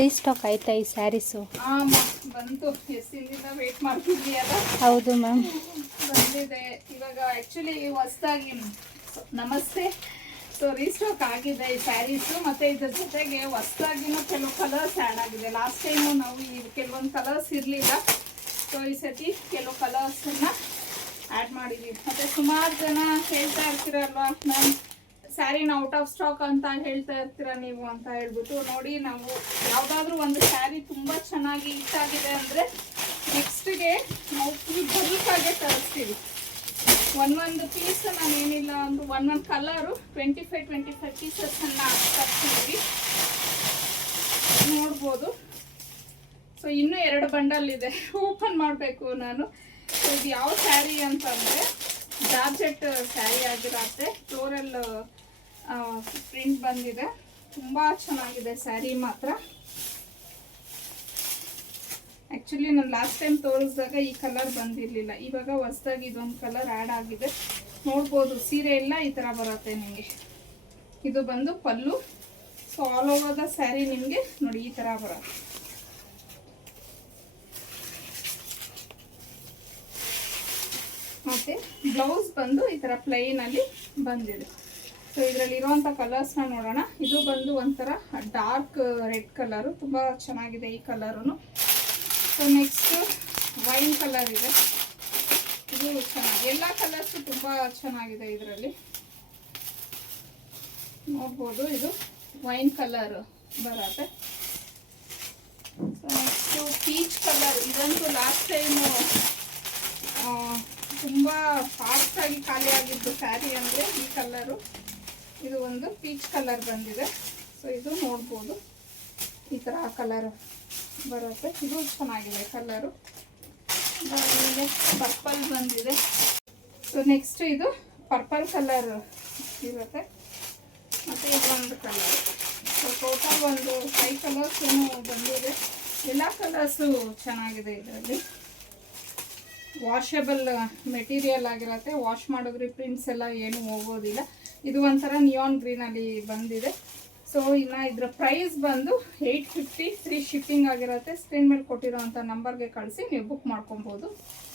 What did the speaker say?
Restock ಆಯ್ತಾ ಈ ಸ್ಯಾರೀಸು? ಬಂತು. ಎಷ್ಟಿಂದ ವೇಟ್ ಮಾಡ್ತಿದ್ವಿ ಅಲ್ಲ. ಹೌದು ಮ್ಯಾಮ್, ಬಂದಿದೆ ಇವಾಗ. ಆ್ಯಕ್ಚುಲಿ ಹೊಸದಾಗಿ ನಮಸ್ತೆ. ಸೊ ರೀಸ್ಟಾಕ್ ಆಗಿದೆ ಈ ಸ್ಯಾರೀಸು. ಮತ್ತು ಇದ್ರ ಜೊತೆಗೆ ಹೊಸದಾಗಿನೂ ಕೆಲವು ಕಲರ್ಸ್ ಆ್ಯಡ್ ಆಗಿದೆ. ಲಾಸ್ಟ್ ಟೈಮು ನಾವು ಈ ಕೆಲವೊಂದು ಕಲರ್ಸ್ ಇರಲಿಲ್ಲ. ಸೊ ಈ ಸತಿ ಕೆಲವು ಕಲರ್ಸನ್ನು ಆ್ಯಡ್ ಮಾಡಿದ್ದೀವಿ. ಮತ್ತು ಸುಮಾರು ಜನ ಹೇಳ್ತಾ ಇರ್ತೀರಲ್ವ ಮ್ಯಾಮ್, ಸ್ಯಾರಿನ ಔಟ್ ಆಫ್ ಸ್ಟಾಕ್ ಅಂತ ಹೇಳ್ತಾ ಇರ್ತೀರ ನೀವು ಅಂತ ಹೇಳ್ಬಿಟ್ಟು. ನೋಡಿ, ನಾವು ಯಾವುದಾದ್ರೂ ಒಂದು ಸ್ಯಾರಿ ತುಂಬ ಚೆನ್ನಾಗಿ ಇಷ್ಟಾಗಿದೆ ಅಂದರೆ ನೆಕ್ಸ್ಟ್ಗೆ ನಾವು ಫುಲ್ ಬಲ್ಕಾಗೆ ತರಿಸ್ತೀವಿ. ಒಂದೊಂದು ಪೀಸ್ ನಾನೇನಿಲ್ಲ ಒಂದು ಒಂದೊಂದು ಕಲರು 25 ಪೀಸಸ್ಸನ್ನು ತರಿಸ್ತೀವಿ. ನೋಡ್ಬೋದು. ಸೊ ಇನ್ನೂ 2 ಬಂಡಲ್ ಇದೆ, ಓಪನ್ ಮಾಡಬೇಕು ನಾನು. ಸೊ ಇದು ಯಾವ ಸ್ಯಾರಿ ಅಂತಂದರೆ ಜಾರ್ಜೆಟ್ ಸ್ಯಾರಿ ಆಗಿರತ್ತೆ. ಫ್ಲೋರಲ್ ಪ್ರಿಂಟ್ ಬಂದಿದೆ. ತುಂಬ ಚೆನ್ನಾಗಿದೆ ಸ್ಯಾರಿ ಮಾತ್ರ. ಆ್ಯಕ್ಚುಲಿ ನಾನು ಲಾಸ್ಟ್ ಟೈಮ್ ತೋರಿಸಿದಾಗ ಈ ಕಲರ್ ಬಂದಿರಲಿಲ್ಲ. ಇವಾಗ ಹೊಸದಾಗಿ ಇದೊಂದು ಕಲರ್ ಆ್ಯಡ್ ಆಗಿದೆ. ನೋಡ್ಬೋದು, ಸೀರೆ ಎಲ್ಲ ಈ ಥರ ಬರುತ್ತೆ ನಿಮಗೆ. ಇದು ಬಂದು ಪಲ್ಲು. So all over the sari ನಿಮಗೆ ನೋಡಿ ಈ ಥರ ಬರುತ್ತೆ. ಮತ್ತು ಬ್ಲೌಸ್ ಬಂದು ಈ ಥರ ಪ್ಲೈನಲ್ಲಿ ಬಂದಿದೆ. ಸೊ ಇದರಲ್ಲಿರುವಂಥ ಕಲರ್ಸ್ನ ನೋಡೋಣ. ಇದು ಬಂದು ಒಂಥರ ಡಾರ್ಕ್ ರೆಡ್ ಕಲರು, ತುಂಬ ಚೆನ್ನಾಗಿದೆ ಈ colour. So next wine colour ಇದೆ. ಇದು ಚೆನ್ನಾಗಿ, ಎಲ್ಲ ಕಲರ್ಸು ತುಂಬ ಚೆನ್ನಾಗಿದೆ ಇದರಲ್ಲಿ. ನೋಡ್ಬೋದು, ಇದು ವೈನ್ ಕಲರ್ ಬರುತ್ತೆ. So next peach colour. ಇದಂತೂ ಲಾಸ್ಟ್ ಟೈಮು ತುಂಬ ಫಾಸ್ಟಾಗಿ ಖಾಲಿ ಆಗಿದ್ದು ಸ್ಯಾರಿ ಅಂದರೆ ಈ ಕಲರು. ಇದು ಒಂದು ಪೀಚ್ ಕಲರ್ ಬಂದಿದೆ. ಸೊ ಇದು ನೋಡ್ಬೋದು, ಈ ಥರ ಕಲರ್ ಬರುತ್ತೆ. ಇದು ಚೆನ್ನಾಗಿದೆ ಕಲರು. ಆಮೇಲೆ ಪರ್ಪಲ್ ಬಂದಿದೆ. ಸೊ ನೆಕ್ಸ್ಟ್ ಇದು ಪರ್ಪಲ್ ಕಲರ್ ಇರುತ್ತೆ. ಮತ್ತು ಇದೊಂದು ಕಲರ್. ಸೊ ಟೋಟಲ್ ಒಂದು 5 ಕಲರ್ಸ್ ಏನೋ ಬಂದಿದೆ. ಎಲ್ಲ ಕಲರ್ಸು ಚೆನ್ನಾಗಿದೆ ಇದರಲ್ಲಿ. ವಾಷಬಲ್ ಮೆಟೀರಿಯಲ್ ಆಗಿರುತ್ತೆ. ವಾಶ್ ಮಾಡಿದ್ರೆ ಪ್ರಿಂಟ್ಸ್ ಎಲ್ಲ ಏನು ಹೋಗೋದಿಲ್ಲ. ಇದು ಒಂಥರ ನಿಯಾನ್ ಗ್ರೀನಲ್ಲಿ ಬಂದಿದೆ. ಸೊ ಇನ್ನು ಇದರ ಪ್ರೈಸ್ ಬಂದು 850. ಫ್ರೀ ಶಿಪ್ಪಿಂಗ್ ಆಗಿರುತ್ತೆ. ಸ್ಕ್ರೀನ್ ಮೇಲೆ ಕೊಟ್ಟಿರೋವಂಥ ನಂಬರ್ಗೆ ಕಳಿಸಿ ನೀವು ಬುಕ್ ಮಾಡ್ಕೊಬೋದು.